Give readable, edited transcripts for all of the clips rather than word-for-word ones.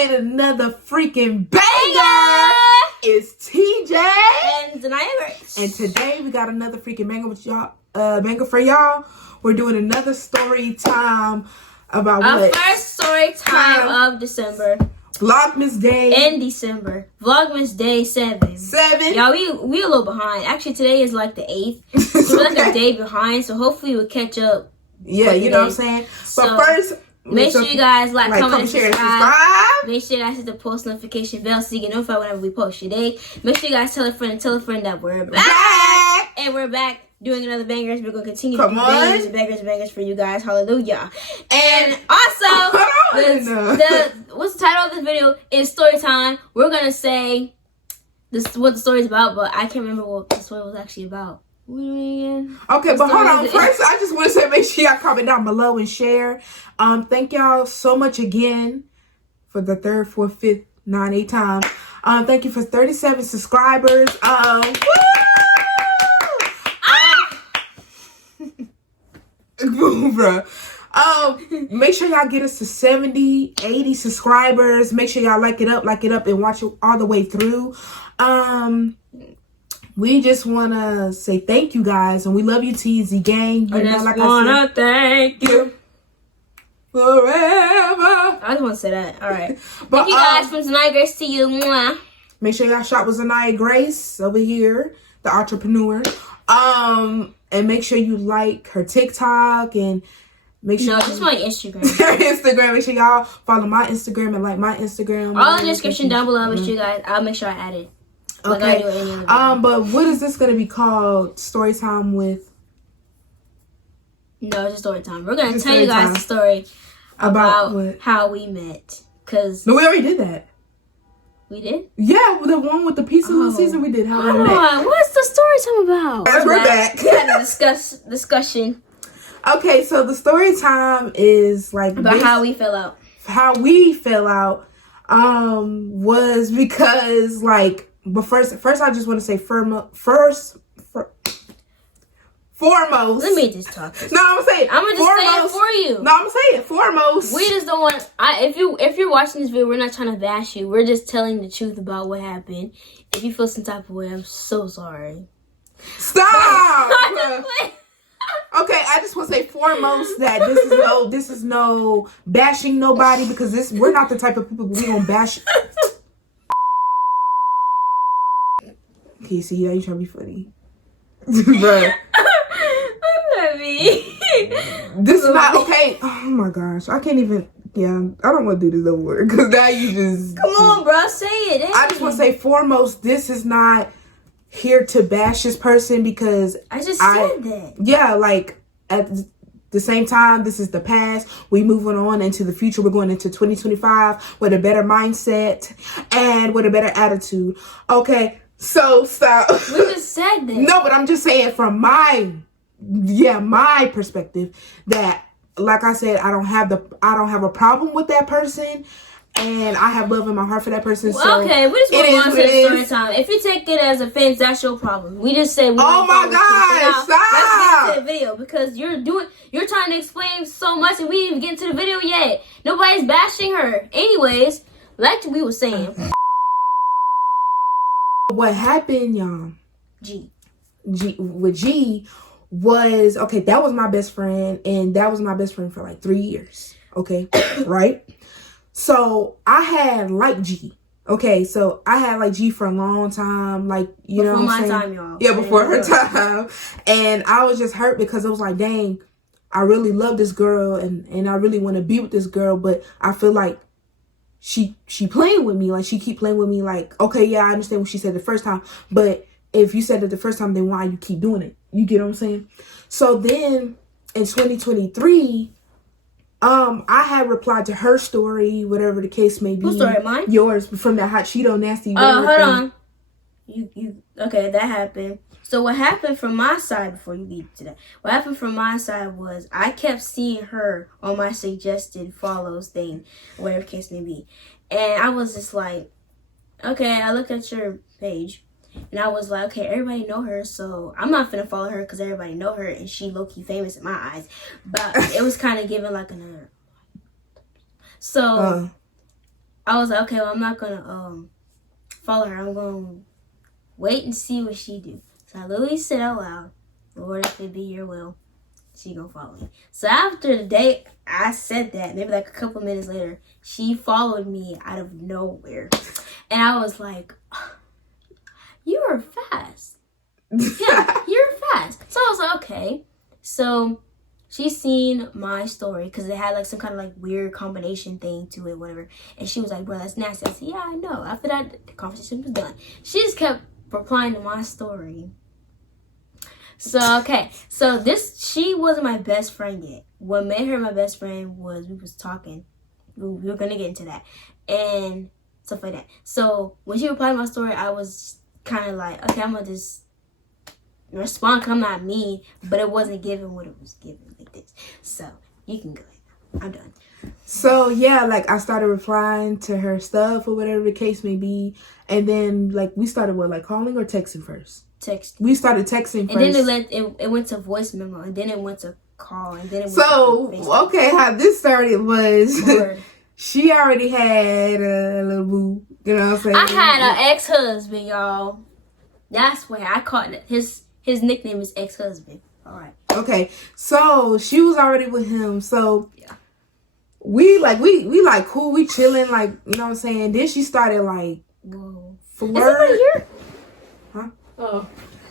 with another freaking banger. It's TJ and Zanaia. And today we got another freaking banger with y'all. Banger for y'all. We're doing another story time about our what? First story time of December. VLOGmas day. In December. VLOGmas day 7. Y'all, we a little behind. Actually, today is like the 8th. So we're like a day behind. So hopefully we'll catch up. Yeah, you know what I'm saying? So, but first, make sure you guys like, comment, and share, subscribe. Make sure you guys hit the post notification bell so you get notified whenever we post today. Make sure you guys tell a friend that we're back. And we're back doing another bangers. We're going to continue to do bangers and bangers and bangers for you guys. Hallelujah. And also, what's the title of this video is story time. We're going to say what the story's about, but I can't remember what the story was actually about. Okay, but hold on. First, I just want to say make sure y'all comment down below and share. Thank y'all so much again for the 3rd, 4th, 5th, 9th, 8th time. Thank you for 37 subscribers. Bruh. Make sure y'all get us to 70, 80 subscribers. Make sure y'all like it up, and watch it all the way through. We just want to say thank you guys, and we love you, TZ gang. I just want to thank you forever. I just want to say that. All right. Thank you guys from Zanaia Grace to you. Mwah. Make sure y'all shop with Zanaia Grace over here, the entrepreneur. And make sure you like her TikTok and make sure. No, just my Instagram. Instagram. Make sure y'all follow my Instagram and like my Instagram. All in the description down below. Make sure you guys. I'll make sure I add it. Okay. But what is this gonna be called? Story time with? No, it's just story time. We're gonna tell you guys the story about how we met. No, we already did that. We did? Yeah, the one with the piece of the season we did. How we met. What's the story time about? We're back. We had a discussion. Okay, so the story time is like about how we fell out. How we fell out was because like. But first, I just want to say foremost. Let me just talk. No, I'm saying. I'm gonna just say it for you. No, I'm saying foremost. We just don't want. If you're watching this video, we're not trying to bash you. We're just telling the truth about what happened. If you feel some type of way, I'm so sorry. Stop. Okay, I just want to say foremost that this is no bashing nobody, because we're not the type of people we gonna bash. Okay, see, you trying to be funny. Bruh. This is not okay. Oh my gosh. I can't even. Yeah, I don't want to do this over because now you just. Come on, bro. Say it. I just want to say foremost, this is not here to bash this person because. I just said that. Yeah, like at the same time, this is the past. We moving on into the future. We're going into 2025 with a better mindset and with a better attitude. Okay. So stop. We just said that. No, but I'm just saying from my perspective that, like I said, I don't have a problem with that person, and I have love in my heart for that person. Well, so okay, we just want to say story time. If you take it as offense, that's your problem. We just say. Oh my God! Stop. Let's get into the video because you're trying to explain so much, and we didn't even get into the video yet. Nobody's bashing her. Anyways, like we were saying. What happened, y'all? G was, okay, that was my best friend, and that was my best friend for like 3 years. Okay, right? So I had like G. Okay, so I had like G for a long time, like, you know what I'm saying? Before my time, y'all. Yeah, before her time. And I was just hurt because it was like, dang, I really love this girl, and I really want to be with this girl, but I feel like she playing with me, like she keep playing with me, like, okay, yeah, I understand what she said the first time, but if you said it the first time, then why you keep doing it? You get what I'm saying? So then in 2023, I had replied to her story, whatever the case may be. Whose story? Mine? Yours, from that hot Cheeto nasty. Oh, hold on. You okay? That happened. So what happened from my side before you leave today? What happened from my side was I kept seeing her on my suggested follows thing, whatever the case may be, and I was just like, okay. I looked at your page, and I was like, okay, everybody know her, so I'm not finna follow her because everybody know her, and she low-key famous in my eyes. But it was kind of giving like another. So I was like, okay, well, I'm not gonna follow her. I'm gonna wait and see what she do. So I literally said out loud, Lord, if it be your will, she gonna follow me. So after the day I said that, maybe like a couple minutes later, she followed me out of nowhere. And I was like, you are fast. Yeah, you're fast. So I was like, okay. So she seen my story because it had like some kind of like weird combination thing to it, whatever. And she was like, bro, that's nasty. I said, yeah, I know. After that, the conversation was done. She just kept replying to my story. So, okay. So she wasn't my best friend yet. What made her my best friend was we was talking. We were going to get into that. And stuff like that. So when she replied to my story, I was kind of like, okay, I'm going to just respond. I'm not mean, but it wasn't giving what it was giving like this. So you can go ahead. I'm done. So yeah, like I started replying to her stuff or whatever the case may be, and then like we started like calling or texting first. Text. We started texting first, and then it went to voice memo, and then it went to call, and then it went so to okay, how this started was Lord. She already had a little boo. You know what I'm saying? I had an ex-husband, y'all. That's where I caught it. His nickname is ex-husband. All right. Okay, so she was already with him. So yeah, we like cool. We chilling, like, you know what I'm saying. Then she started like flirt. here? Huh? Oh.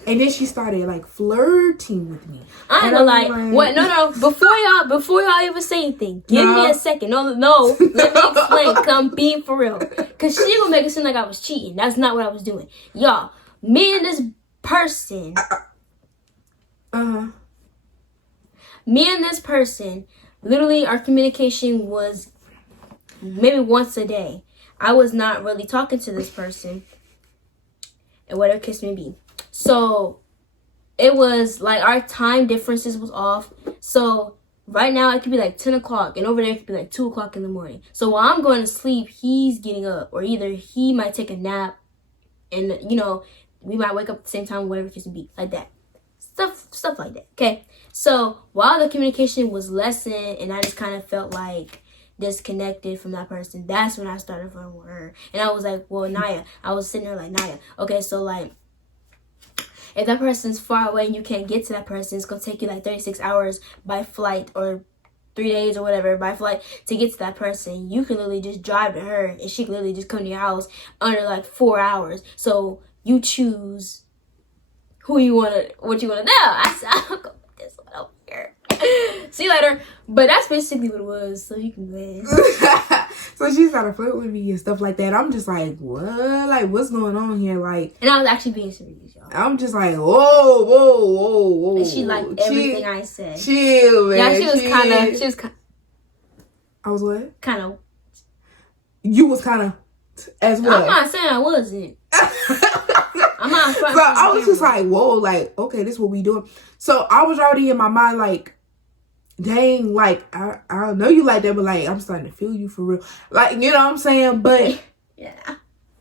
And then she started like flirting with me. I ain't gonna lie. What? No. Before y'all even say anything, give me a second. No. Let me explain. Come being for real. Cause she gonna make it seem like I was cheating. That's not what I was doing, y'all. Me and this person. Me and this person, literally, our communication was maybe once a day. I was not really talking to this person, and whatever case may be. So it was like our time differences was off. So right now it could be like 10 o'clock, and over there it could be like 2 o'clock in the morning. So while I'm going to sleep, he's getting up, or either he might take a nap, and we might wake up at the same time, whatever case may be, like that. Stuff like that. Okay. So while the communication was lessened and I just kind of felt like disconnected from that person, that's when I started flirting with her. And I was like, well, Naya, I was sitting there like, Naya, okay, so like, if that person's far away and you can't get to that person, it's going to take you like 36 hours by flight, or 3 days or whatever by flight to get to that person. You can literally just drive to her and she can literally just come to your house under like 4 hours. So you choose what you want to know. I said, I'll go with this one over here. See you later. But that's basically what it was. So you can go ahead. So she started flirting with me and stuff like that. I'm just like, what? Like, what's going on here? Like, and I was actually being serious, y'all. I'm just like, whoa. And she liked everything I said. Chill, man. Yeah, she was kind of. I was what? Kind of. You was kind of as well. I'm not saying I wasn't. I'm not. So I was just like, whoa, like, okay, this is what we doing. So I was already in my mind like, dang, like, I know you like that, but like, I'm starting to feel you for real. Like, you know what I'm saying? But yeah.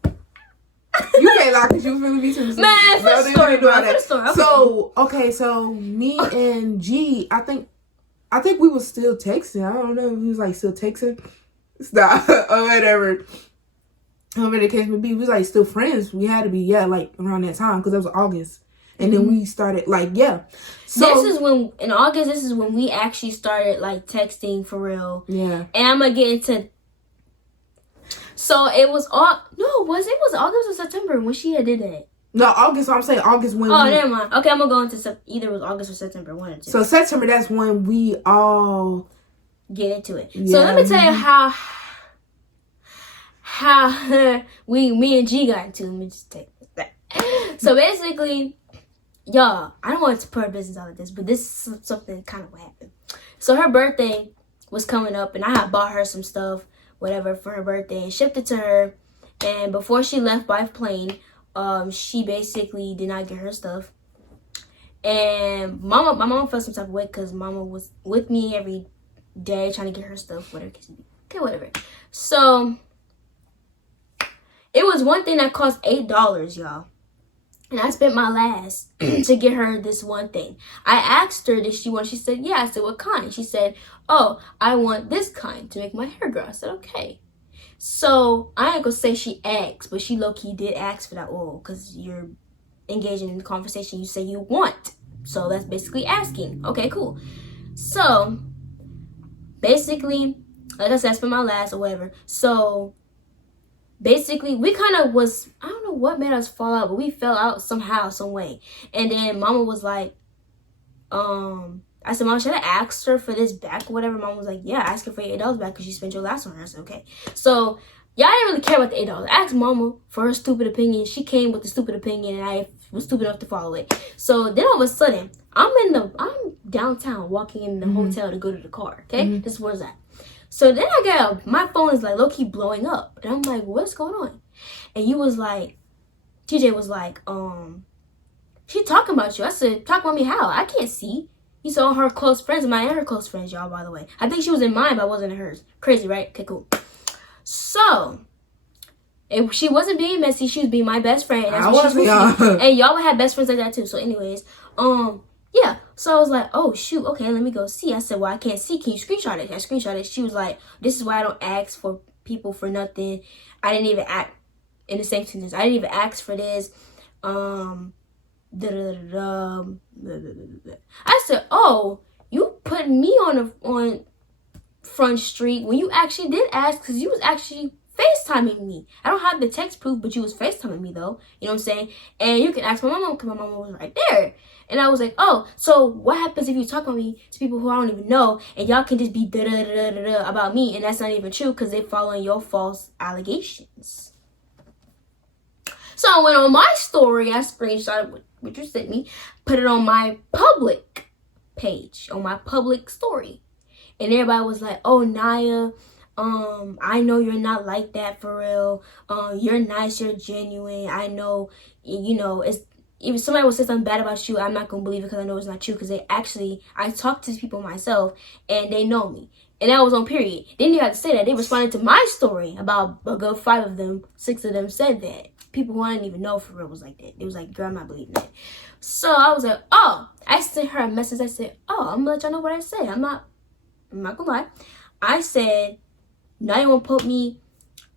You can't lie because you feeling me too. Man, for the story, bro. For the story. Okay. So, okay, so me and G, I think we was still texting. I don't know if he was like still texting. Stop. Or whatever. However the case may be, we was like still friends. We had to be, like around that time because it was August. And then we started, like, So this is when, in August, this is when we actually started, like, texting for real. Yeah. And I'm going to get into, so it was, it was August or September when she had did that. No, August, I'm saying August when never mind. Okay, I'm going to go into, either it was August or September, one or two. So September, that's when we all get into it. Yeah. So let me tell you how me and G got into it. Let me just take that. So basically, y'all, I don't want to put her business out of this, but this is something kind of what happened. So her birthday was coming up, and I had bought her some stuff, whatever, for her birthday, and shipped it to her. And before she left by plane, she basically did not get her stuff. And my mama felt some type of way because mama was with me every day trying to get her stuff, whatever. Okay, whatever. So it was one thing that cost $8, y'all. And I spent my last to get her this one thing. I asked her, did she want? She said, yeah. I said, what kind? She said, oh, I want this kind to make my hair grow. I said, okay. So I ain't gonna say she asked, but she low-key did ask for that oil because you're engaging in the conversation you say you want. So that's basically asking. Okay, cool. So basically, like I said, that's for my last or whatever. So basically, we kind of was, I don't know what made us fall out, but we fell out somehow, some way. And then Mama was like, I said, Mom, should I ask her for this back or whatever? Mom was like, yeah, ask her for your $8 back because you spent your last one. I said, okay. So y'all didn't really care about the $8. I asked Mama for her stupid opinion. She came with the stupid opinion, and I was stupid enough to follow it. So then all of a sudden, I'm downtown walking in the hotel to go to the car. Okay, this is where's that. So then I got my phone is like low key blowing up, and I'm like, what's going on? And you was like, TJ was like, she talking about you. I said, talk about me how? I can't see. You saw her close friends, mine and her close friends, y'all, by the way. I think she was in mine, but I wasn't in hers. Crazy, right? Okay, cool. So, if she wasn't being messy, she was being my best friend. That's what she's supposed to be. And y'all would have best friends like that too. So anyways, yeah. So I was like, oh shoot, okay, let me go see. I said, well, I can't see. Can you screenshot it? I screenshot it. She was like, this is why I don't ask for people for nothing. I didn't even act in the same sentence. I didn't even ask for this. I said, oh, you put me on Front Street when you actually did ask, because you was actually FaceTiming me. I don't have the text proof, but you was FaceTiming me though. You know what I'm saying? And you can ask my mama, because my mama was right there. And I was like, oh, so what happens if you talk about me to people who I don't even know, and y'all can just be about me, and that's not even true because they following your false allegations. So I went on my story, I screenshotted what you sent me, put it on my public page, on my public story. And everybody was like, oh, Naya, I know you're not like that for real. You're nice, you're genuine. I know, it's, if somebody will say something bad about you, I'm not going to believe it because I know it's not true. Because I talked to these people myself and they know me. And that was on period. They didn't even have to say that. They responded to my story. About a good 5 of them, 6 of them said that. People who I didn't even know for real was like that. It was like, girl, I'm not believing that. So I was like, oh, I sent her a message. I said, oh, I'm going to let y'all know what I said. I'm not going to lie. I said, now you want to put me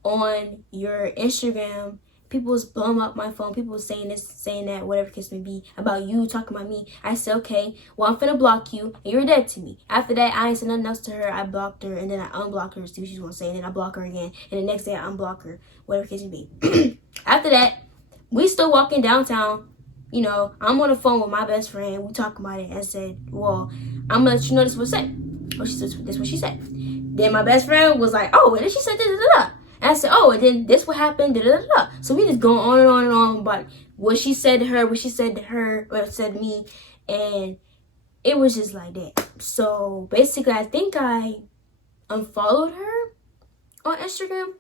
on your Instagram. People was blowing up my phone. People was saying this, saying that, whatever the case may be, about you, talking about me. I said, okay, well, I'm finna block you, and you're dead to me. After that, I ain't said nothing else to her. I blocked her, and then I unblocked her to see what she's gonna say, and then I block her again, and the next day I unblock her, whatever the case may be. After that, we still walking downtown. I'm on the phone with my best friend. We talking about it. I said, well, I'm gonna let you know this was said. Oh, she said, this is what she said. Then my best friend was like, oh, and then she said da-da-da-da. And I said, oh, and then this what happened, da-da-da-da. So we just going on and on and on about what she said to her, what she said to her, what said to me. And it was just like that. So basically, I think I unfollowed her on Instagram.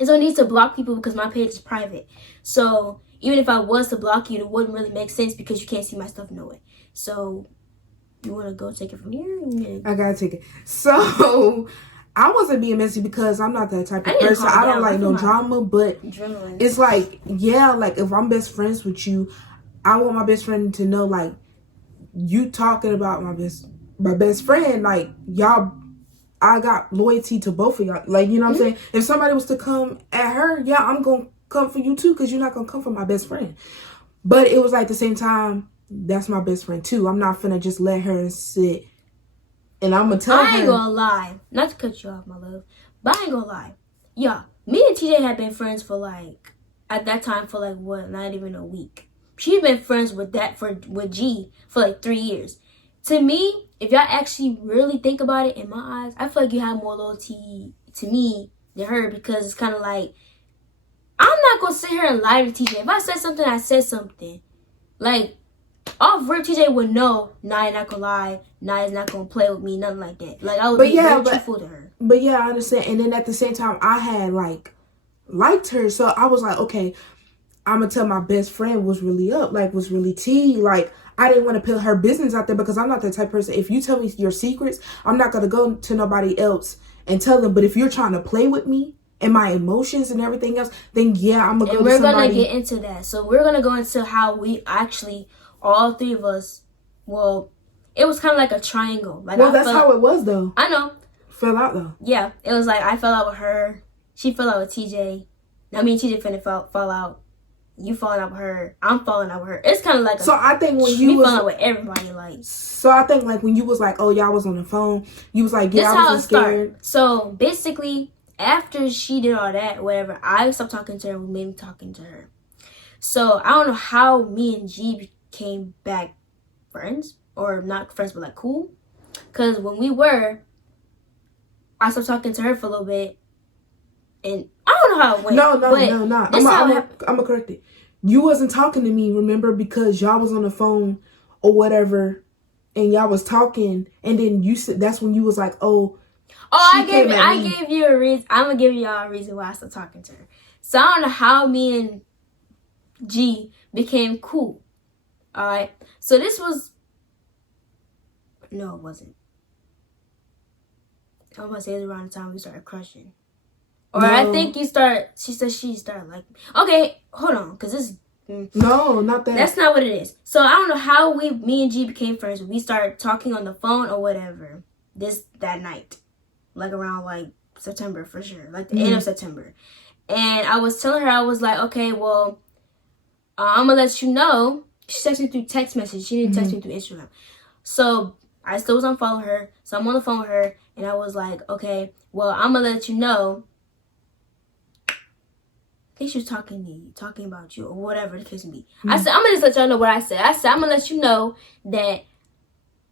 And so I need to block people because my page is private. So even if I was to block you, it wouldn't really make sense because you can't see my stuff no way. So you want to go take it from here? I got to take it. So I wasn't being messy because I'm not that type of person. I don't like no drama, but it's like, yeah, like if I'm best friends with you, I want my best friend to know, like, you talking about my best friend, like, y'all, I got loyalty to both of y'all. Like, you know what I'm saying? If somebody was to come at her, yeah, I'm going to come for you too, because you're not going to come for my best friend. But it was like, at the same time, that's my best friend too. I'm not finna just let her sit. And I'm going to tell her. I ain't going to lie. Not to cut you off, my love. But I ain't going to lie. Yeah, me and TJ had been friends for like, at that time, for like, what, not even a week. She's been friends with G for like 3 years. To me, if y'all actually really think about it, in my eyes, I feel like you have more loyalty to me than her, because it's kind of like, I'm not going to sit here and lie to TJ. If I said something, I said something. Like, off rip, TJ would know, Naya not gonna lie, Naya's not gonna play with me, nothing like that. Like, I would be very truthful to her. But yeah, I understand. And then at the same time, I had liked her, so I was like, okay, I'm gonna tell my best friend what's really up, like what's really tea. Like, I didn't want to put her business out there because I'm not that type of person. If you tell me your secrets, I'm not gonna go to nobody else and tell them. But if you're trying to play with me and my emotions and everything else, then yeah, I'm gonna go to somebody. And we're gonna get into that. So we're gonna go into how we actually, all 3 of us, well, it was kind of like a triangle. Like, well, that's how it was, though. I know. Fell out, though. Yeah. It was like, I fell out with her. she fell out with TJ. I mean, TJ finna fall out. You falling out with her. I'm falling out with her. It's kind of like so I think when you was falling out with everybody, like. So I think like when you was like, oh, y'all was on the phone, you was like, yeah, I wasn't scared. So basically, after she did all that, whatever, I stopped talking to her. We made me talking to her. So I don't know how me and G became back friends, or not friends, but like cool. Cause when we were, I stopped talking to her for a little bit, and I don't know how it went. No. I'm gonna correct it. You wasn't talking to me, remember, because y'all was on the phone or whatever, and y'all was talking, and then you said that's when you was like, oh. I gave you a reason. I'm gonna give y'all a reason why I stopped talking to her. So I don't know how me and G became cool. All right. So this was. No, it wasn't. I was gonna say it was around the time we started crushing. Or no. I think she said she started like. Okay, hold on, cause this. No, not that. That's not what it is. So I don't know how me and G became friends. We started talking on the phone or whatever. That night, like around like September for sure, like the end of September. And I was telling her, I was like, okay, well, I'm gonna let you know. She texted me through text message. She didn't text me through Instagram. So I still was unfollowing her. So I'm on the phone with her, and I was like, okay, well, I'm gonna let you know. I think she was talking about you, or whatever the case may be. I said, I'm gonna just let y'all know what I said. I said, I'm gonna let you know that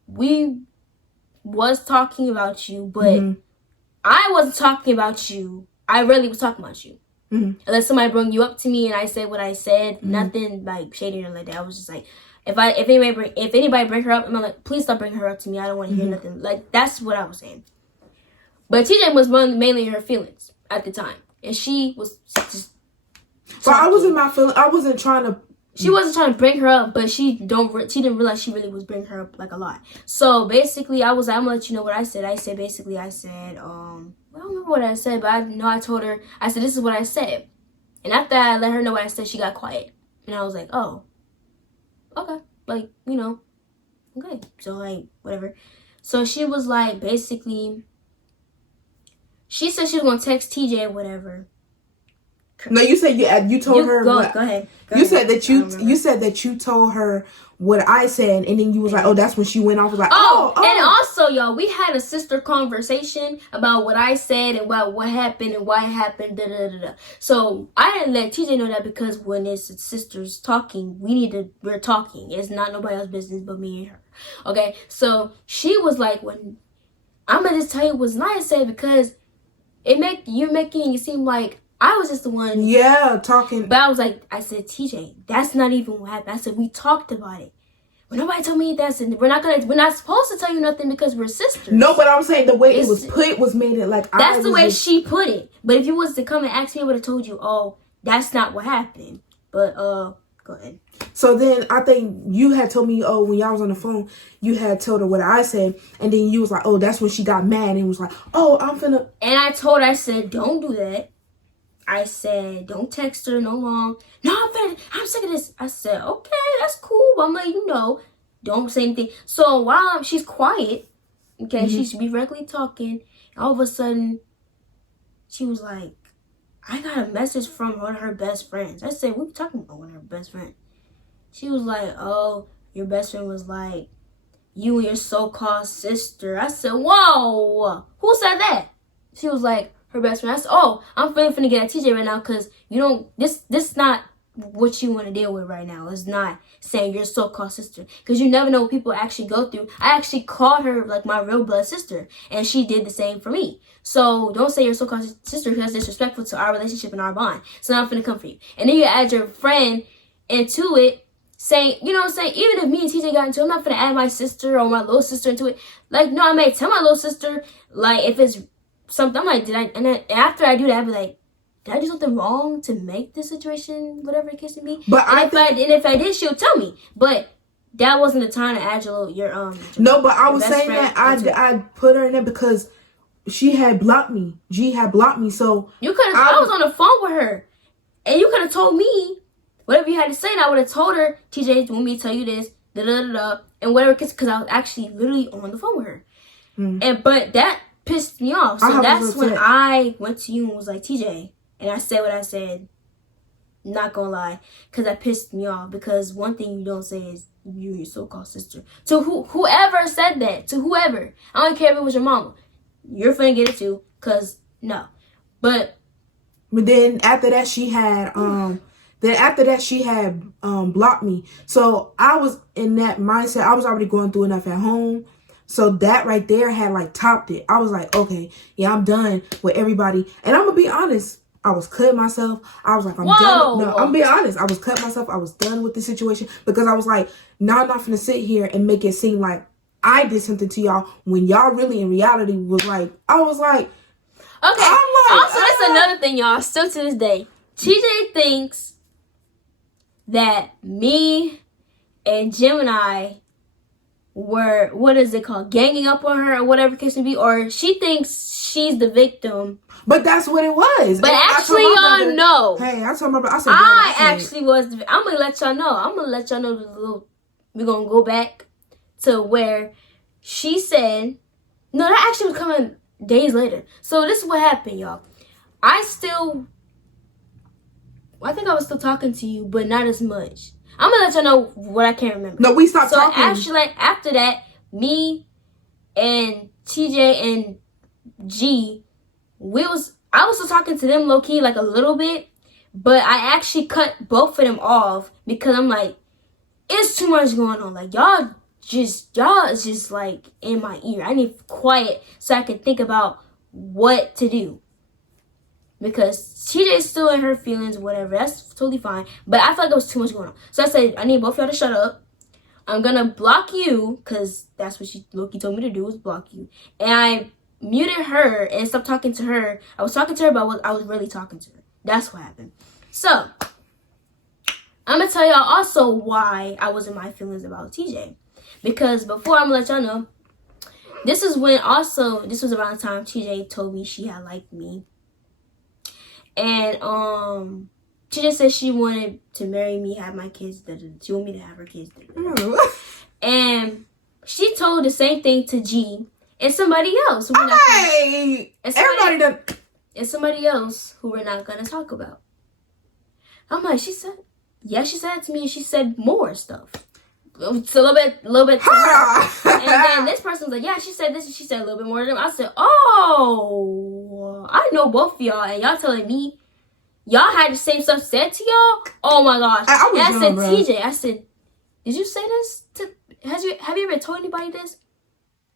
we was talking about you, but I wasn't talking about you. I really was talking about you. Unless somebody bring you up to me and I said what I said, nothing like shady or like that. I was just like, if anybody bring her up, I'm like, please stop bringing her up to me. I don't want to hear nothing. Like, that's what I was saying. But TJ was mainly in her feelings at the time, and she was just. So I was in my feelings. I wasn't trying to. She wasn't trying to bring her up, but she didn't realize she really was bringing her up like a lot. So basically, I'm gonna let you know what I said. I said, I don't remember what I said, but I know I told her, I said, this is what I said. And after I let her know what I said, she got quiet. And I was like, oh, okay. Like, okay. So, like, whatever. So she was like, basically, she said she was going to text TJ or whatever. No, you said you told her. Go ahead. You said that you told her what I said, and then you was like, oh, that's when she went off. Was like, oh. And also, y'all, we had a sister conversation about what I said and about what happened and why it happened. So I didn't let TJ know that, because when it's sisters talking, we're talking. It's not nobody else's business but me and her. Okay, so she was like, when I'm gonna just tell you what Zanaia said, because you're making it seem like I was just the one. Yeah, talking. But I said, TJ, that's not even what happened. I said, we talked about it. When nobody told me that, we're not supposed to tell you nothing because we're sisters. No, but I'm saying the way it was put was made it like that's the way she put it. But if you was to come and ask me, I would have told you, oh, that's not what happened. But go ahead. So then I think you had told me, oh, when y'all was on the phone, you had told her what I said, and then you was like, oh, that's when she got mad and was like, oh, I'm finna. And I said, don't do that. I said, don't text her no long. No, I'm sick of this. I said, okay, that's cool. But I'm letting you know. Don't say anything. So while she's quiet, okay, she should be regularly talking. All of a sudden, she was like, I got a message from one of her best friends. I said, what are you talking about, one of her best friends? She was like, oh, your best friend was like, you and your so-called sister. I said, whoa, who said that? She was like, her best friend. I said, oh, I'm finna get at TJ right now, because this not what you want to deal with right now. It's not saying your so-called sister, because you never know what people actually go through. I actually called her like my real blood sister, and she did the same for me. So don't say your so-called sister, because it's disrespectful to our relationship and our bond. So now I'm finna come for you. And then you add your friend into it, saying, you know what I'm saying? Even if me and TJ got into it, I'm not finna add my sister or my little sister into it. Like, no, I may tell my little sister, like, if it's something, I'm like, and then after I do that, I'd be like, did I do something wrong to make this situation whatever the case may be? But if I did, she'll tell me. But that wasn't the time to add your no, but I was saying that I put her in there because she had blocked me. G had blocked me, so you could have. I was on the phone with her, and you could have told me whatever you had to say. And I would have told her, TJ, want me to tell you this, and whatever, because I was actually literally on the phone with her. But that pissed me off. So that's when I went to you and was like, TJ, and I said what I said. Not gonna lie, because that pissed me off. Because one thing you don't say is you and your so-called sister. To whoever said that, to whoever, I don't care if it was your mama. You're finna get it too, cause no. But then after that she had blocked me. So I was in that mindset. I was already going through enough at home. So that right there had like topped it. I was like, okay, yeah, I'm done with everybody. And I'm gonna be honest. I was cutting myself. I was like, I'm done. No, I'm being honest. I was cutting myself. I was done with the situation because I was like, now I'm not going to sit here and make it seem like I did something to y'all when y'all really in reality was like, I was like, okay. Also, that's another thing, y'all. Still to this day, TJ thinks that me and Gemini were, what is it called, ganging up on her or whatever case may be, or she thinks she's the victim. But that's what it was. But actually, y'all know. Hey, I told my brother. I said, I actually was. I'm gonna let y'all know. I'm gonna let y'all know. We're gonna go back to where she said. No, that actually was coming days later. So this is what happened, y'all. I think I was still talking to you, but not as much. I'm gonna let y'all know what I can't remember. No, we stopped talking. So actually, after that, me and TJ and G. I was still talking to them low key like a little bit, but I actually cut both of them off because I'm like, it's too much going on. Like y'all is just like in my ear. I need quiet so I can think about what to do. Because TJ's still in her feelings, whatever. That's totally fine. But I felt like there was too much going on. So I said, I need both of y'all to shut up. I'm gonna block you, because that's what Loki told me to do, was block you. And I muted her and stopped talking to her. I was talking to her about what I was really talking to her. That's what happened. So, I'm going to tell y'all also why I was in my feelings about TJ. Because before I'm going to let y'all know, this was around the time TJ told me she had liked me. And TJ said she wanted to marry me, have my kids. She wanted me to have her kids. And she told the same thing to G. And somebody else. Somebody else who we're not gonna talk about. I'm like, she said it to me, and she said more stuff. It's a little bit to her. And then this person was like, yeah, she said this, and she said a little bit more to them. I said, oh, I know both of y'all, and y'all telling me y'all had the same stuff said to y'all? Oh my gosh. I said, TJ, I said, did you say this to? Have you ever told anybody this?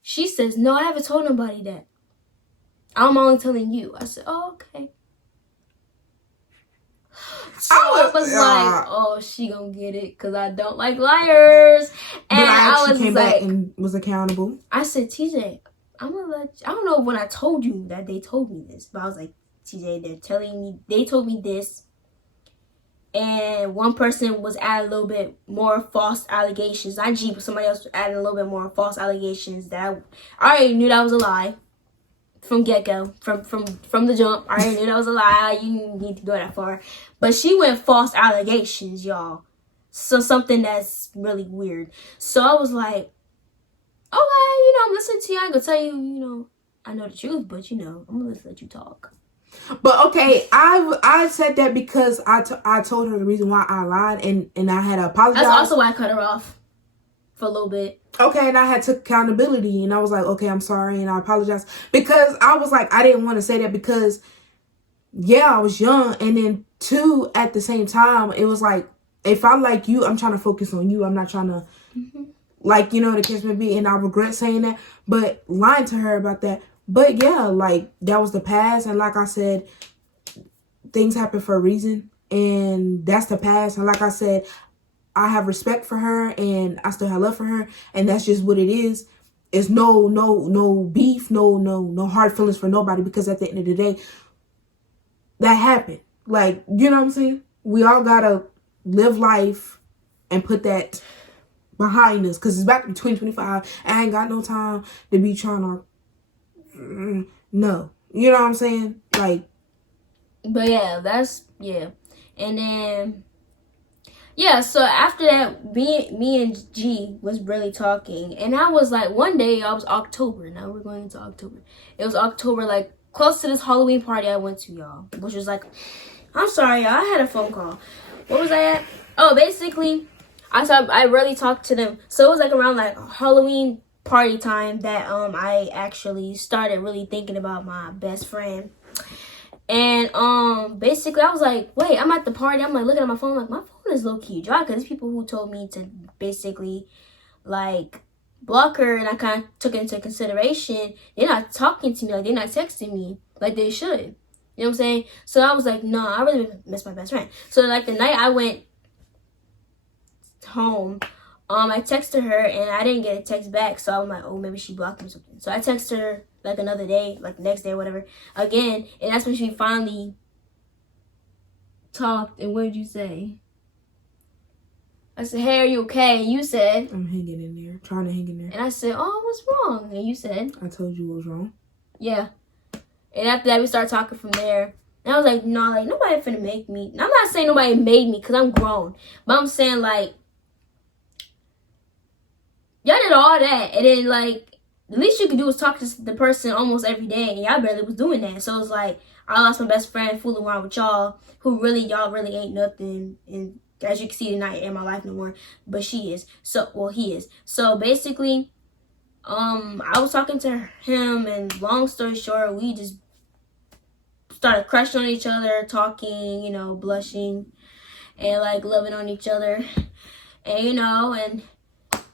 She says, no, I haven't told nobody that. I'm only telling you. I said, oh, okay. So I was like, oh, she gonna get it because I don't like liars. And I was came back and was accountable. I said, TJ, I don't know when I told you that they told me this, but I was like, TJ, they told me this. And one person was adding a little bit more false allegations. Not G, but somebody else was adding a little bit more false allegations that I already knew that was a lie from get-go. From the jump, I already knew that was a lie. You didn't need to go that far. But she went false allegations, y'all. So something that's really weird. So I was like, okay, I'm listening to you. I ain't gonna tell you, I know the truth, but, I'm gonna let you talk. But okay, I said that because I told her the reason why I lied and I had to apologize. That's also why I cut her off for a little bit. Okay, and I had took accountability and I was like, okay, I'm sorry and I apologize. Because I was like, I didn't want to say that because, yeah, I was young. And then two, at the same time, it was like, if I like you, I'm trying to focus on you. I'm not trying to, the case may be. And I regret saying that. But lying to her about that. But yeah, that was the past. And like I said, things happen for a reason. And that's the past. And like I said, I have respect for her and I still have love for her. And that's just what it is. It's no beef, no hard feelings for nobody. Because at the end of the day, that happened. You know what I'm saying? We all gotta live life and put that behind us. Because it's back to 2025. I ain't got no time to be trying to... No. You know what I'm saying? But yeah, yeah. And then Yeah, so after that, me and G was really talking, and I was like, one day I was October. Now we're going into October. It was October, like close to this Halloween party I went to, y'all, which was like, I'm sorry, y'all, I had a phone call. What was I at? Oh, basically, I really talked to them. So it was like around like Halloween party time that I actually started really thinking about my best friend. And basically I was like, wait, I'm at the party, I'm like looking at my phone, like my phone is low-key dry, because there's people who told me to basically like block her, and I kind of took it into consideration. They're not talking to me, like they're not texting me like they should. You know what I'm saying? So I was like, no, I really miss my best friend. So like the night I went home, I texted her and I didn't get a text back, so I'm like, oh, maybe she blocked me or something. So I texted her like another day, like the next day or whatever, again, and that's when she finally talked. And what did you say? I said, hey, are you okay? And you said, I'm hanging in there, trying to hang in there. And I said, oh, what's wrong? And you said, I told you what was wrong. Yeah. And after that, we started talking from there. And I was like, no, like nobody finna make me. And I'm not saying nobody made me, because I'm grown, but I'm saying like, y'all did all that, and then like the least you could do is talk to the person almost every day, and y'all barely was doing that. So it's like I lost my best friend fooling around with y'all, who y'all really ain't nothing. And as you can see, they're not in my life no more, but she is. So well, he is. So basically, I was talking to him, and long story short, we just started crushing on each other, talking, you know, blushing, and like loving on each other, and you know, and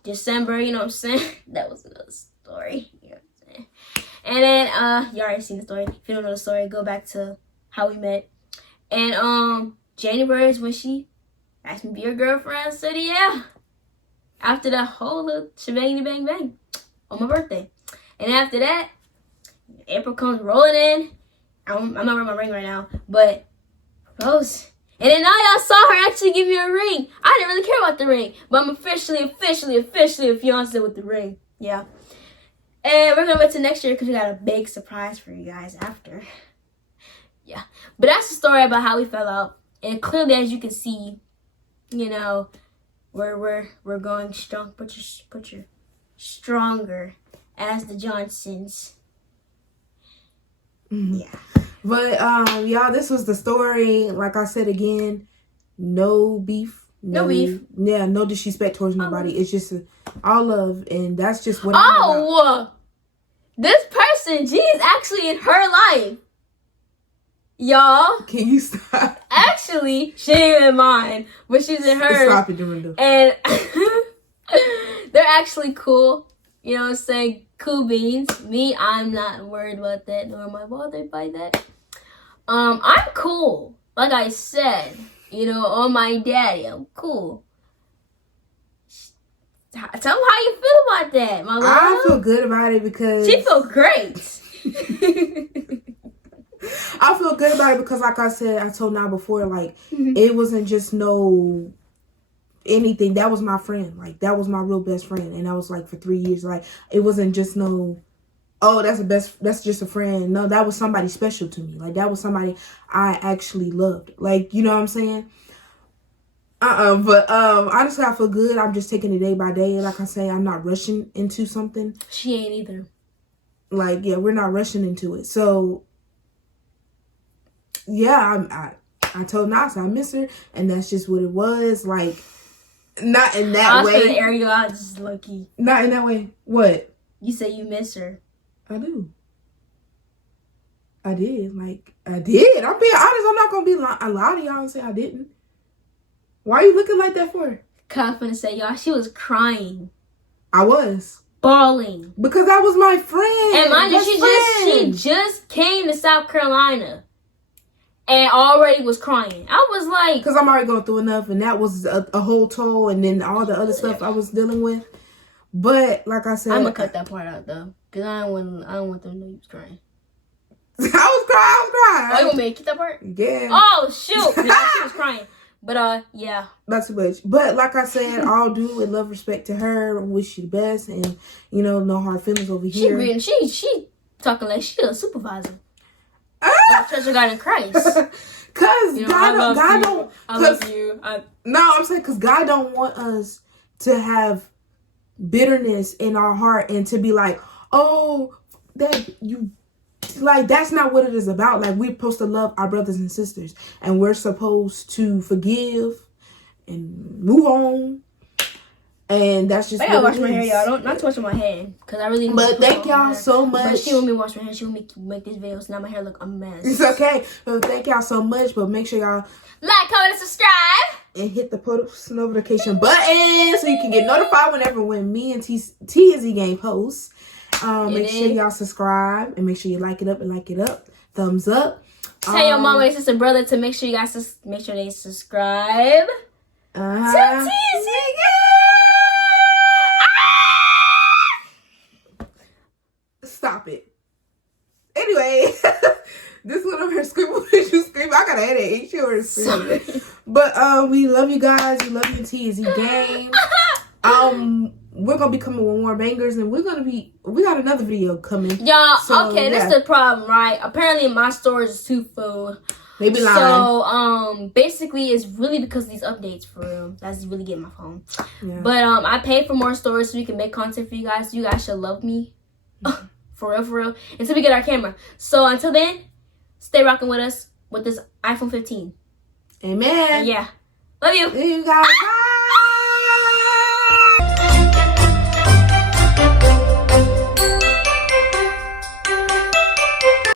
December, you know what I'm saying? That was another story. You know what I'm saying? And then you already seen the story. If you don't know the story, go back to how we met. And January is when she asked me to be her girlfriend. I said yeah. After that whole little shebang bang bang on my birthday. And after that, April comes rolling in. I'm not wearing my ring right now, but propose. And then now y'all saw her actually give me a ring. I didn't really care about the ring, but I'm officially a fiance with the ring. Yeah. And we're going to wait till next year, because we got a big surprise for you guys after. Yeah. But that's the story about how we fell out. And clearly, as you can see, you know, we're going strong. Put your stronger as the Johnsons. Mm-hmm. Yeah. But y'all, this was the story. Like I said again, no beef. No beef. Yeah, no disrespect towards nobody. It's just all love, and that's just what I'm about. This person, G, is actually in her life. Y'all. Can you stop? Actually, she ain't in mine, but she's in hers. Stop it, Dorinda. And they're actually cool. You know what I'm saying? Cool beans. Me, I'm not worried about that, nor am I bothered by that. I'm cool. Like I said, you know, on my daddy, I'm cool. Tell them how you feel about that, my love. I feel good about it because... She feel great. I feel good about it because, like I said, I told now before, like, it wasn't just no... anything. That was my friend. Like, that was my real best friend, and that was like for 3 years. Like, it wasn't just no, oh, that's just a friend. No, that was somebody special to me. Like, that was somebody I actually loved. Like, you know what I'm saying? But honestly, I feel good. I'm just taking it day by day. Like I say, I'm not rushing into something. She ain't either. Like, yeah, we're not rushing into it. So yeah, I told Nas I miss her, and that's just what it was. Like, not in that way. I was gonna air you out, just lucky. Not in that way. What? You say you miss her. I do. I did. Like, I did. I'm being honest. I'm not gonna be a lie to y'all and say I didn't. Why are you looking like that for? Cause I'm gonna say, y'all, she was crying. I was. Bawling. Because that was my friend. And mind you, she just came to South Carolina. And already was crying. I was like... Because I'm already going through enough. And that was a whole toll. And then all the other stuff I was dealing with. But, like I said... I'm going to cut that part out, though. Because I don't want them to know you was crying. I was crying. Oh, you want me to keep that part? Yeah. Oh, shoot. She was crying. But, yeah. Not too much. But, like I said, all due with love, respect to her. Wish you the best. And, you know, no hard feelings over here. She talking like she a supervisor. of treasure God in Christ. Cause God don't. I love you. No, I'm saying because God don't want us to have bitterness in our heart and to be like, oh, that you. Like, that's not what it is about. Like, we're supposed to love our brothers and sisters. And we're supposed to forgive and move on. And that's just I gotta wash my hair, y'all. Not too much on my head. Because I really need But thank y'all so much. But she want me to wash my hair. She want me to make this video. So now my hair look a mess. It's okay. So thank y'all so much. But make sure y'all like, comment, and subscribe. And hit the post notification button so you can get notified whenever when me and T and Z Gang posts. Make sure y'all subscribe and make sure you like it up. Thumbs up. Tell your mama, your sister, brother to make sure you guys make sure they subscribe. To TZ Gang. Stop it. Anyway, this one of her screaming. You scream. I got a headache. She over screaming. But we love you guys. We love you, T and Z Gang. We're gonna be coming with more bangers, and we got another video coming. Y'all, so, okay, this is the problem, right? Apparently my storage is too full. Maybe lying. So, basically it's really because of these updates for real. That's really getting my phone. Yeah. But I paid for more storage so we can make content for you guys. You guys should love me. For real. Until we get our camera. So until then, stay rocking with us with this iPhone 15. Amen. And yeah. Love you. See you guys.